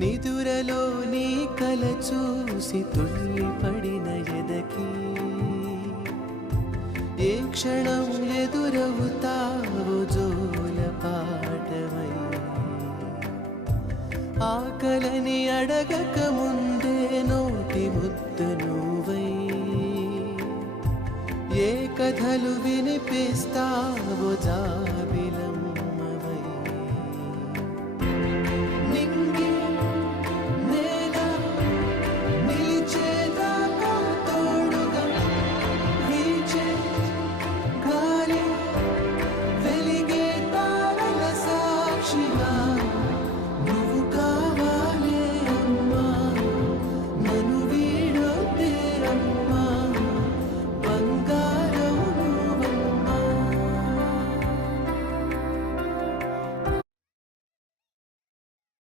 నిదురలో నీ కల చూసి తుళ్ళిపడిన ఎదకి ఏ క్షణం ఎదురవుతావు జోల పాటవై ఆకలని అడగక ముందే నోటి ముద్ద నువ్వై ఏ కథలు వినిపిస్తావో జాబిలమ్మవై నింగి నేల నిలిచేదాకా తోడుగా వీచే గాలి వెలిగే తారల సాక్షిగా